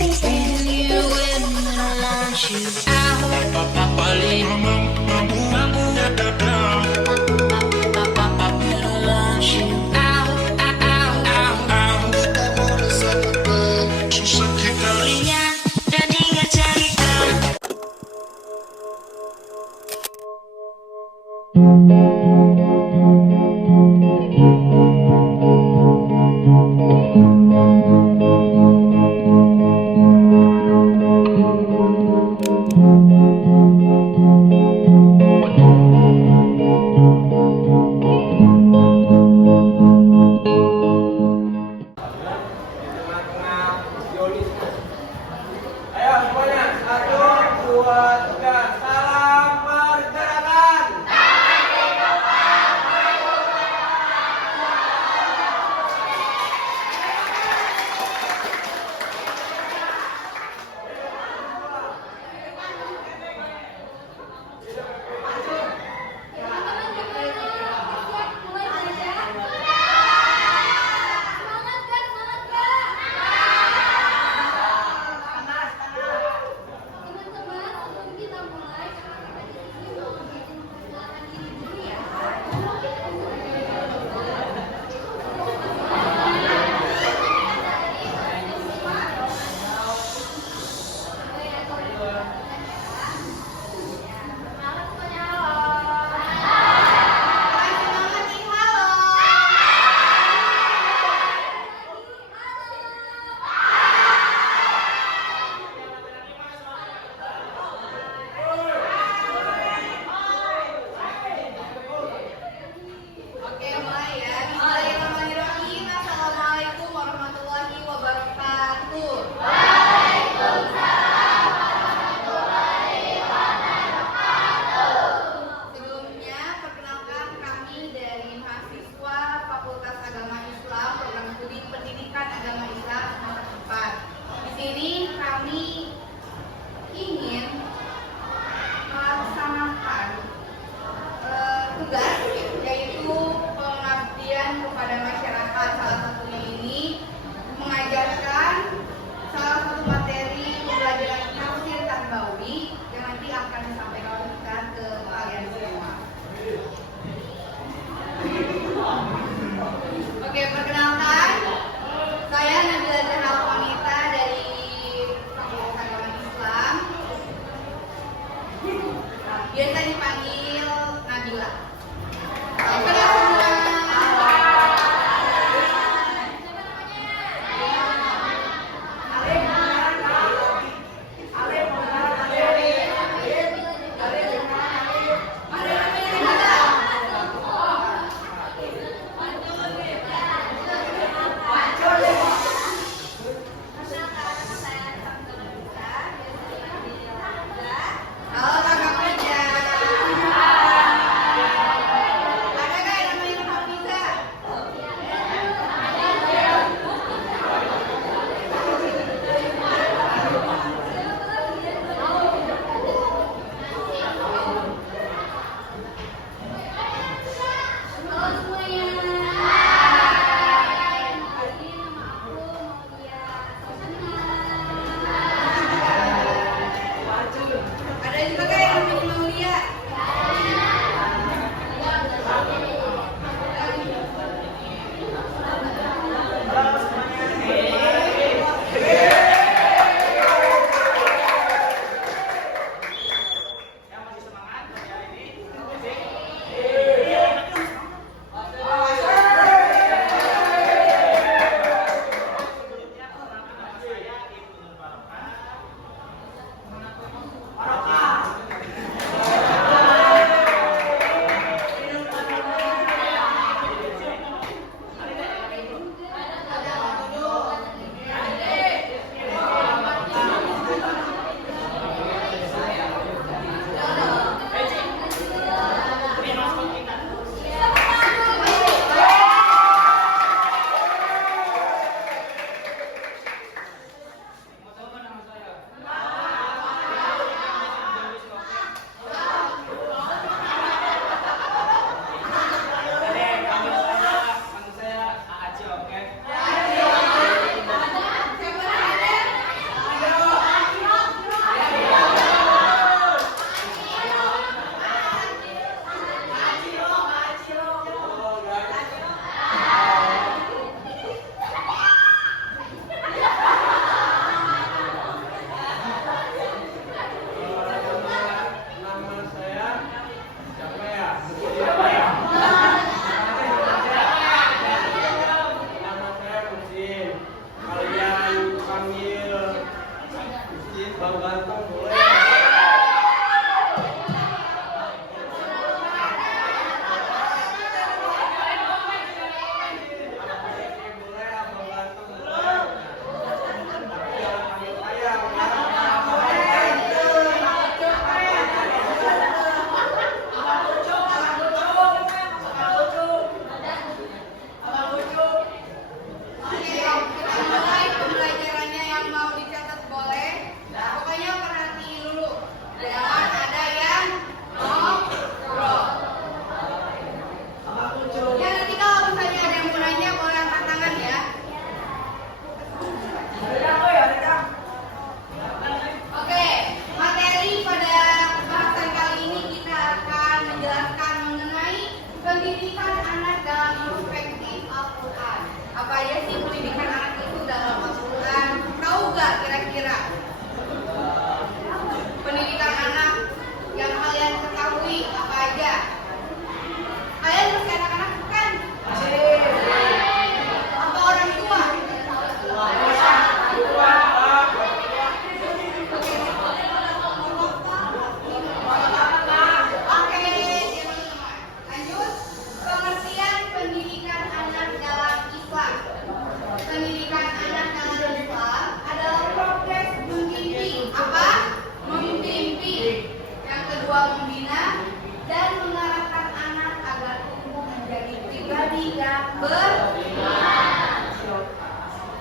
And you when I launch you out. Bali, launch you out, out, out, out. Lihat dan ingat cerita.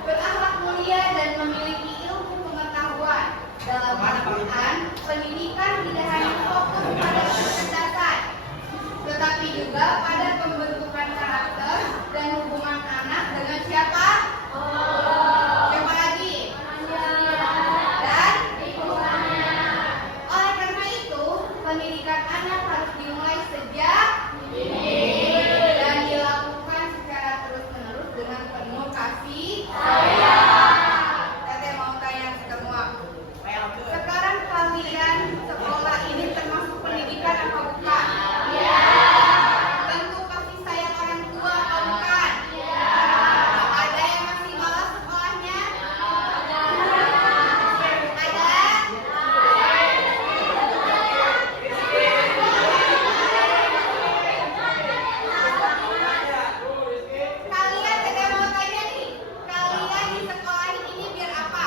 berakhlak mulia dan memiliki ilmu pengetahuan. Dalam Al-Quran, pendidikan tidak hanya fokus pada kecerdasan, tetapi juga pada pembentukan karakter dan hubungan anak dengan siapa? Siapa lagi? Dan oleh karena itu, pendidikan anak harus dimulai sejak dan dilakukan secara terus-menerus dengan penuh kasih sayang. Saya mau tanya semua. Sekarang kalian sekolah ini termasuk pendidikan apa bukan? Iya. Tentu kasih sayang orang tua apa bukan? Iya. Ada yang masih malas sekolahnya? Ada. Kalian saya mau tanya nih, kalian di sekolah ini biar apa?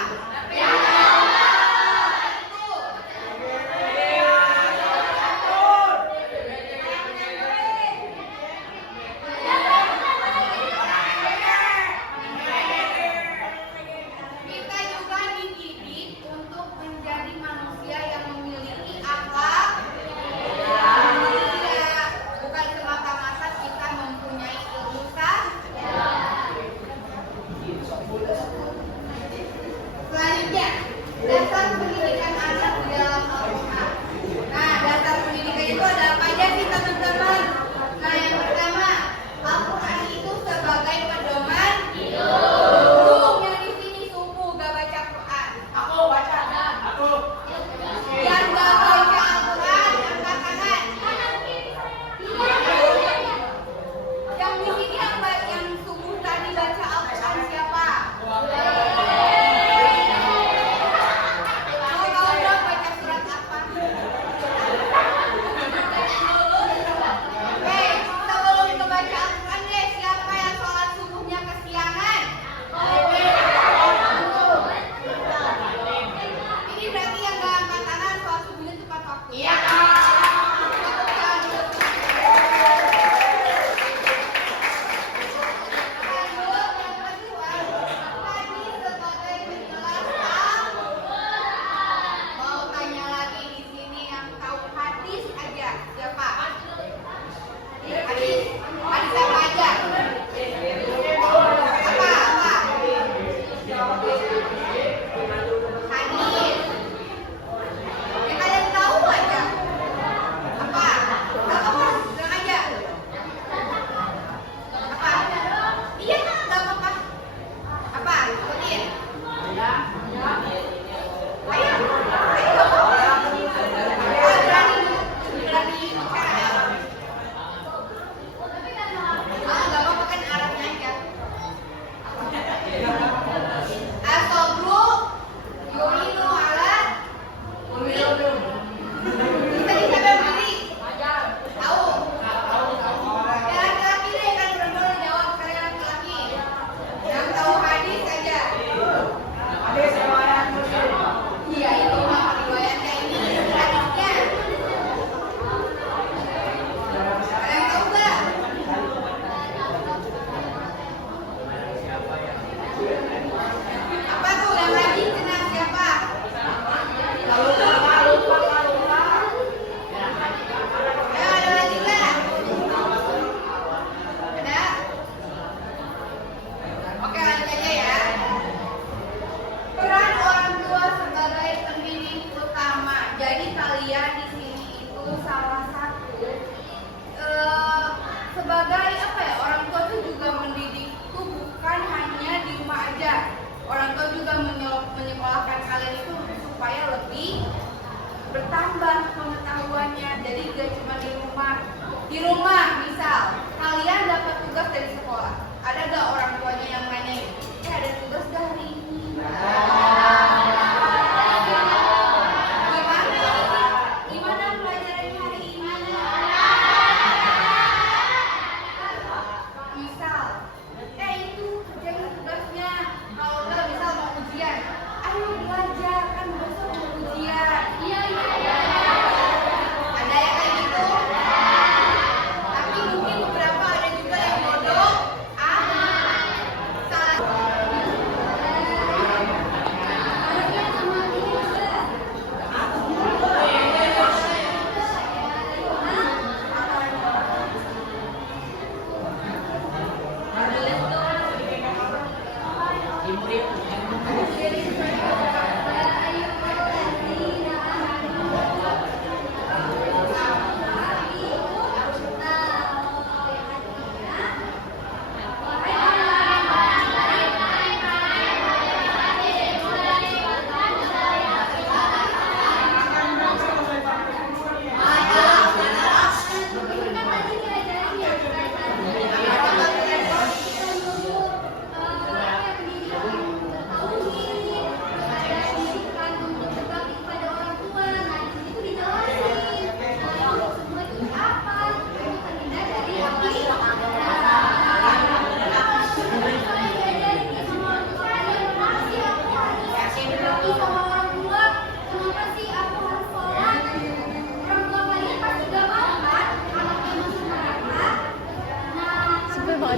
Kita juga dididik untuk menjadi manusia yang memiliki akhlak mulia, bukan semata-mata kita mempunyai ilmu saja. Selanjutnya, dasar pendidikan anak di dalam Al-Quran. Nah, dasar pendidikan itu ada apa aja sih teman-teman? Nah, yang pertama, Al-Quran itu sebagai pedoman hidup. Yang di sini sungguh gak baca Quran. Aku baca. Yang gak baca Al-Quran, angkat tangan. Yang di sini yang sungguh tadi baca Al-Quran siapa?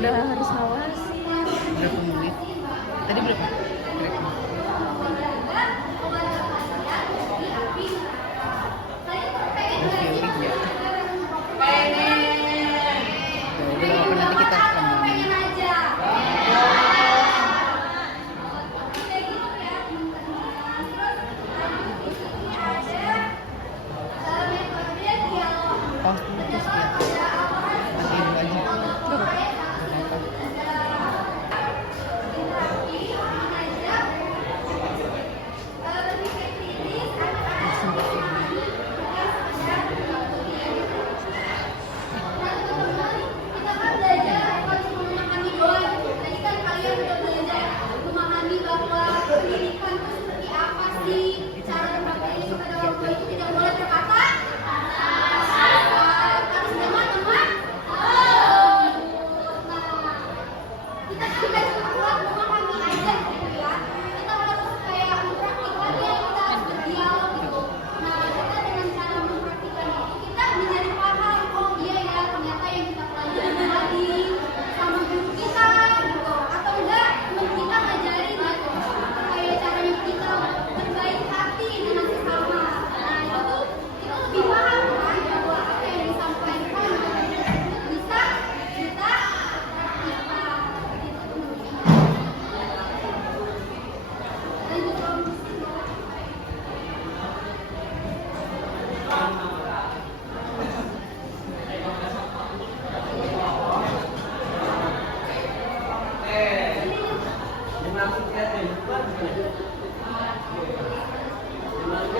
udah harus awas. Berapa menit? Tadi berapa? Kira-kira. Oke, ya. Udah apa nanti kita oh, putus ya. Nanti dulu aja.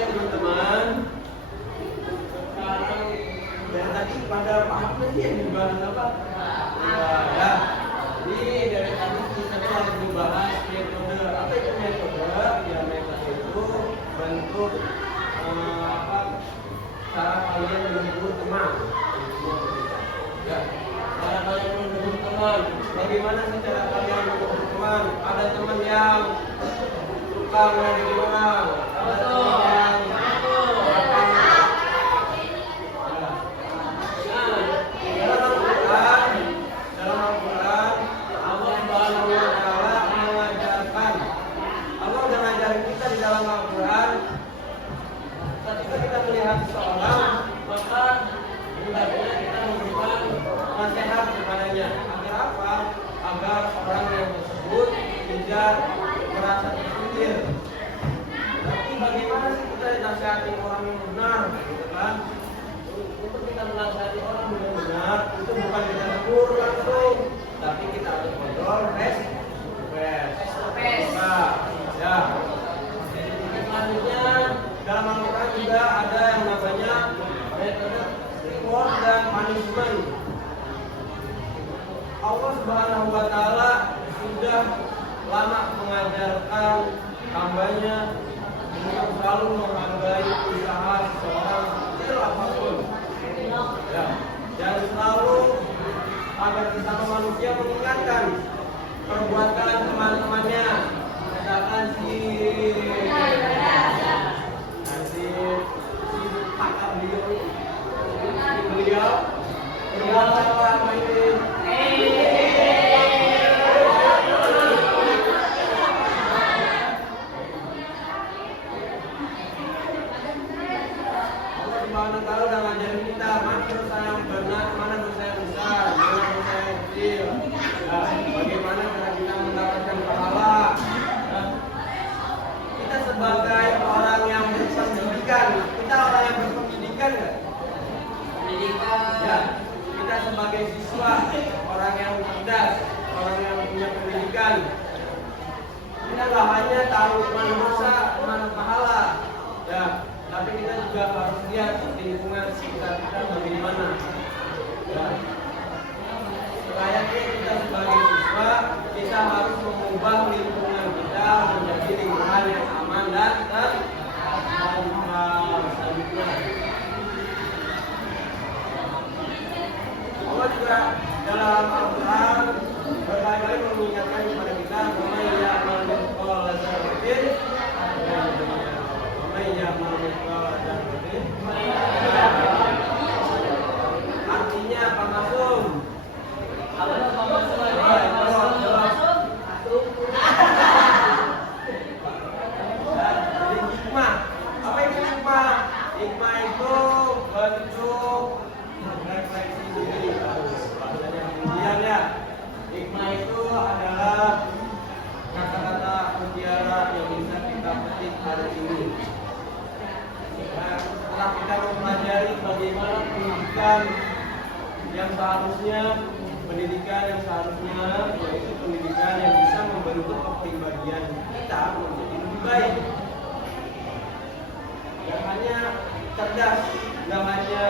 Teman-teman, sekarang dari tadi pada paham sih yang dibahas apa? Ya, jadi dari tadi kita telah membahas metode. Apa itu metode? Ya metode itu bentuk apa? Cara kalian menyebut teman. Ya, cara kalian menyebut teman. Bagaimana sih cara kalian menyebut teman? Ada teman yang suka ngomongin orang, ada teman yang seseorang, maka hendaknya kita memberikan nasihat kepadanya. Agar apa? Agar orang yang tersebut tidak merasa tersindir. Tapi bagaimana sih kita nasihati orang yang benar, gitu kan? Untuk kita menasihati orang yang benar, itu bukan kita tegur langsung, tapi kita harus ngobrol, ya. Selanjutnya dalam Al-Quran juga ada yang namanya metode reward dan punishment. Allah Subhanahu wa Ta'ala sudah lama mengajarkan hambanya untuk selalu menghargai usaha seseorang kecil apapun, ya, dan selalu agar sesama manusia mengingatkan perbuatan teman-temannya. Misalkan si pakar beliau selama ini Allah Subhanahu wa Ta'ala udah ngajarin kita mana dosa yang benar, mana dosa yang besar, mana dosa yang kecil. Nah, bagaimana cara kita mendapatkan pahala? Kita sebagai orang yang berpendidikan, kita orang yang berpendidikan nggak? Pendidikan. Ya, kita sebagai siswa, orang yang cerdas, orang yang punya pendidikan. Kita nggak hanya tahu mana dosa, mana pahala, ya, tapi kita juga harus lihat lingkungan sekitar kita bagaimana. Ya. Selayaknya kita sebagai siswa, kita harus mengubah lingkungan kita menjadi lingkungan yang aman dan selanjutnya. Allah juga dalam Al-Quran berkali-kali mengingatkan kepada kita bahwa ia amal mithqala dzarratin hari ini. Nah, setelah kita mempelajari bagaimana pendidikan yang seharusnya yaitu pendidikan yang bisa membentuk kepribadian kita menjadi lebih baik. Yang hanya cerdas, nggak hanya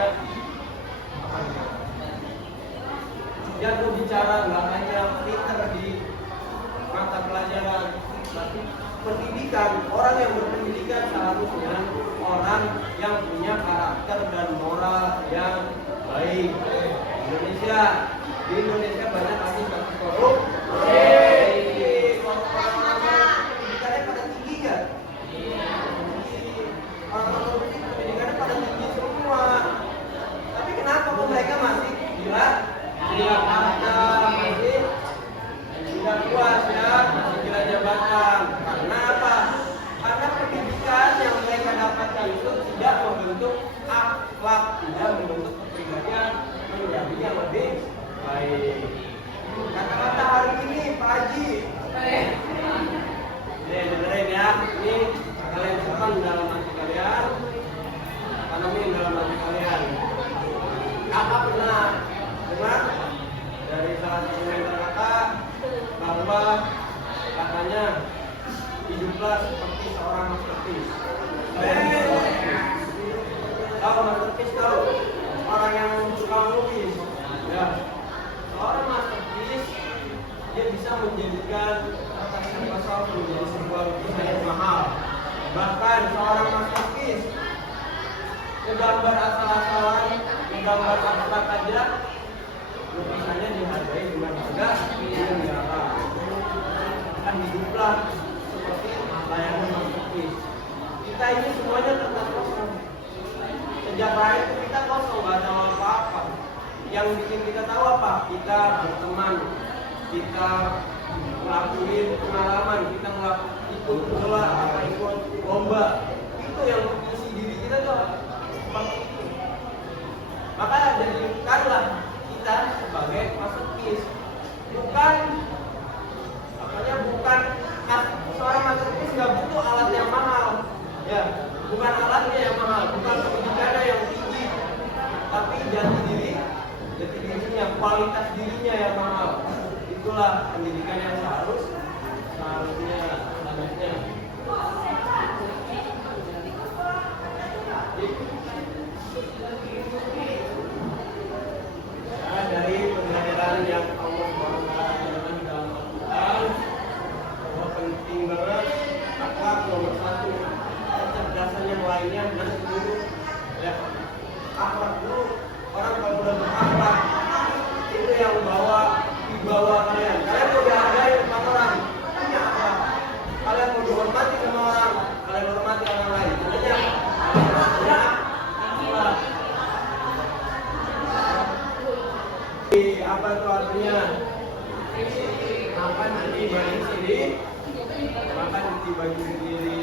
jago bicara, nggak hanya pinter di mata pelajaran, tapi pendidikan, orang yang berpendidikan seharusnya orang yang punya karakter dan moral yang baik. Di Indonesia banyak kasus korupsi. Orang-orang pendidikannya pada tinggi kan? Orang-orang korupsi pendidikannya pada tinggi semua. Tapi kenapa kok mereka masih gila harta, masih tidak puas ya, masih gila jabatan? Karena apa? Karena pendidikan yang mereka dapatkan itu tidak membentuk akhlak, tidak membentuk kepribadian menjadi yang lebih baik. Kata-kata hari ini Pak Haji. Dengerin ya, ini kalian simpan dalam hati kalian, tanamin dalam hati kalian. Kakak pernah dengar dari salah satu mentor kakak bahwa katanya hiduplah seperti seorang masterpiece. Tahu masterpiece tahu? Orang yang suka melukis. Ya. Seorang masterpiece dia bisa menjadikan kertas kosong menjadi sebuah lukisan yang mahal. Bahkan seorang masterpiece menggambar asal-asalan, menggambar abstrak aja, lukisannya dihargai dengan harga miliaran. Kan hiduplah seperti layaknya masterpiece. Kita ini semuanya kertas kosong. Sejak lahir kita kosong, nggak tahu apa-apa. Yang bikin kita tahu apa? Kita berteman, kita ngelakuin pengalaman, kita ikut bola, apa ikut lomba. Itu yang isi diri kita tuh seperti itu. Maka jadikanlah kita sebagai masterpiece. Bukan seorang masterpiece nggak butuh alat yang mahal. Ya, bukan alatnya yang mahal, bukan pendidikannya yang tinggi, tapi jati dirinya, kualitas dirinya yang mahal. Itulah pendidikan yang seharusnya adanya. Nah, dari pembelajaran yang Allah berikan dalam Al-Quran, bahwa penting banget akhlak nomor satu. Kecerdasan yang lainnya nanti dulu ya. Akhlak dulu, orang kalau udah berakhlak itu yang dibawa kalian mau dihargai depan orang, punya akhlak. Kalian mau dihormati sama orang, kalian hormati orang lain, punya akhlak. Apa itu artinya? Makan nanti bagi sendiri, makan nanti bagi sendiri.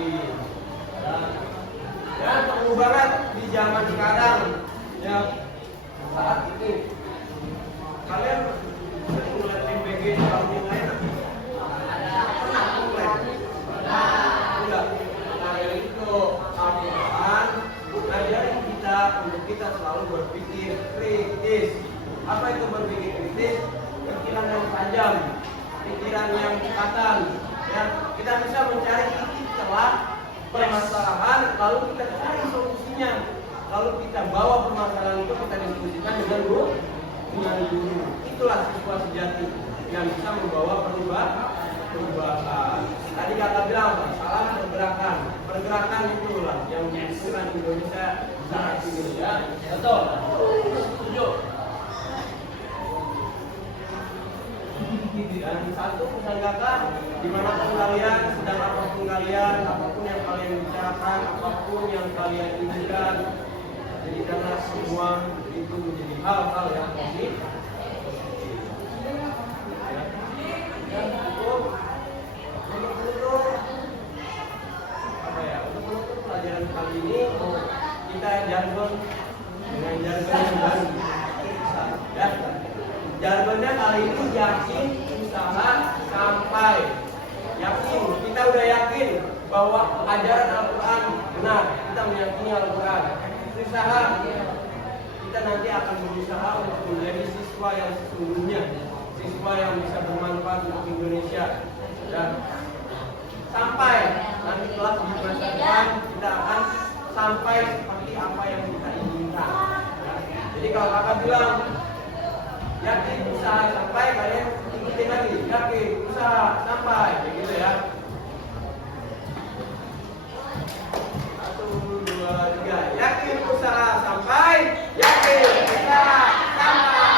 Dan perlu banget di zaman sekarang ya, saat ini kalian sering melihat MPG di tahun yang lain pernah komplain? Enggak. Nah itu Al-Quran ngajarin kita untuk kita selalu berpikir kritis. Apa itu berpikir kritis? Pikiran yang tajam, pikiran yang cekatan ya. Kita bisa mencari titik celah permasalahan, lalu kita cari solusinya, lalu kita bawa permasalahan itu, kita diskusikan dengan guru. Itulah siswa sejati yang bisa membawa perubahan. Tadi kakak bilang salah pergerakan itulah yang menentukan Indonesia saat ini ya. Betul. Setuju. Dan satu pesan kakak, dimanapun kalian, sedang apapun kalian, apapun yang kalian bicarakan, apapun yang kalian inginkan, jadikanlah semua itu menjadi hal-hal yang positif. Dan untuk pelajaran kali ini kita jargon dengan jargon yang baru. Ya. Jargonnya kali ini yakin, usaha, sampai. Yakin, kita udah yakin bahwa ajaran Al-Quran benar, kita meyakini Al-Quran. Berusaha, kita nanti akan berusaha untuk menjadi siswa yang sesungguhnya, siswa yang bisa bermanfaat untuk Indonesia. Dan sampai nanti kelak di masa depan kita akan sampai seperti apa yang kita inginkan. Ya. Jadi kalau kakak bilang yakin usaha sampai, kalian ikutin lagi, yakin usaha sampai, kayak gitu ya. 1, 2, 3, yakin usaha sampai, yakin usaha sampai.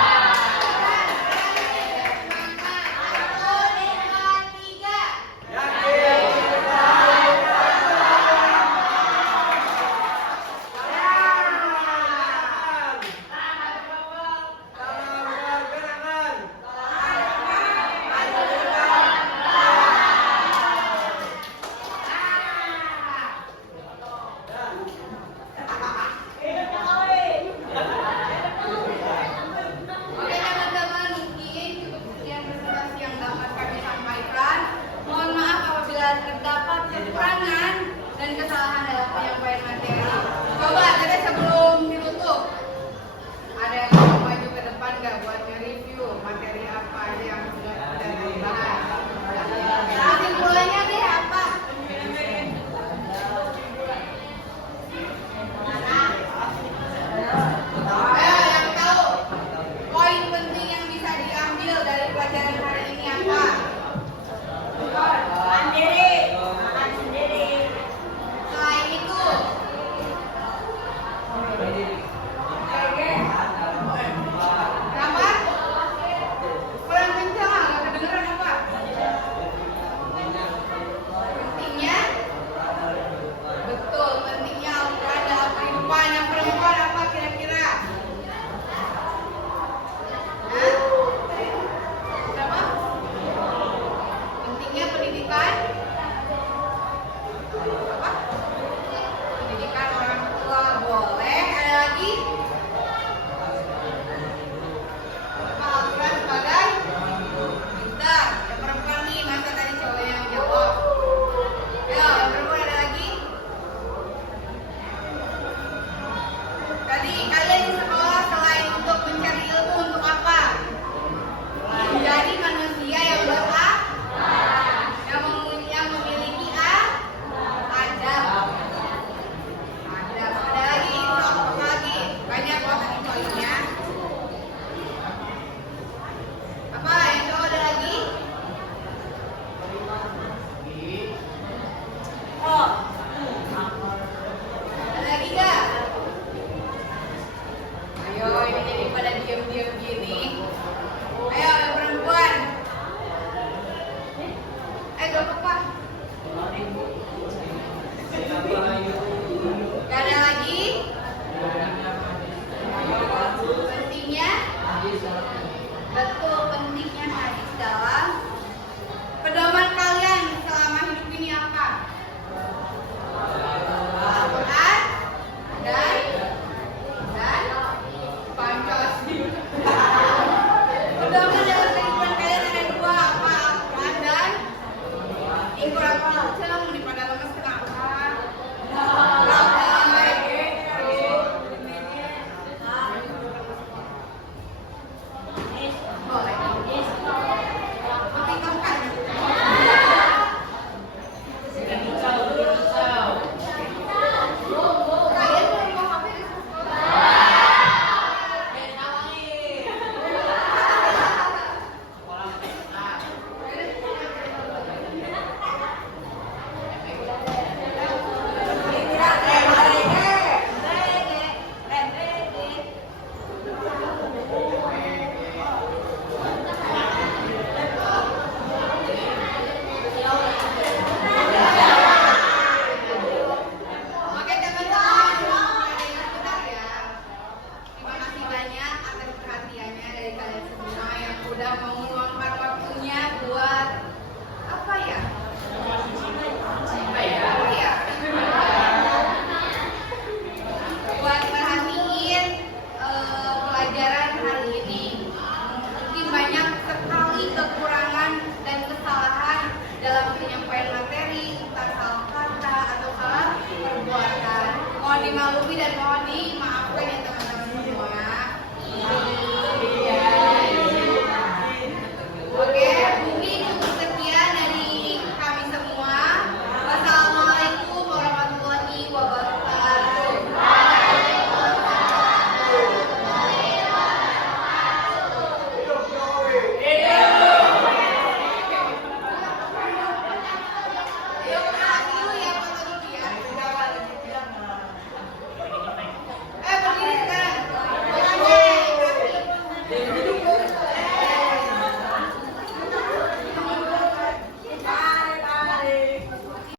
Mohon dimaklumi dan mohon dimaafkan ya teman-teman semua.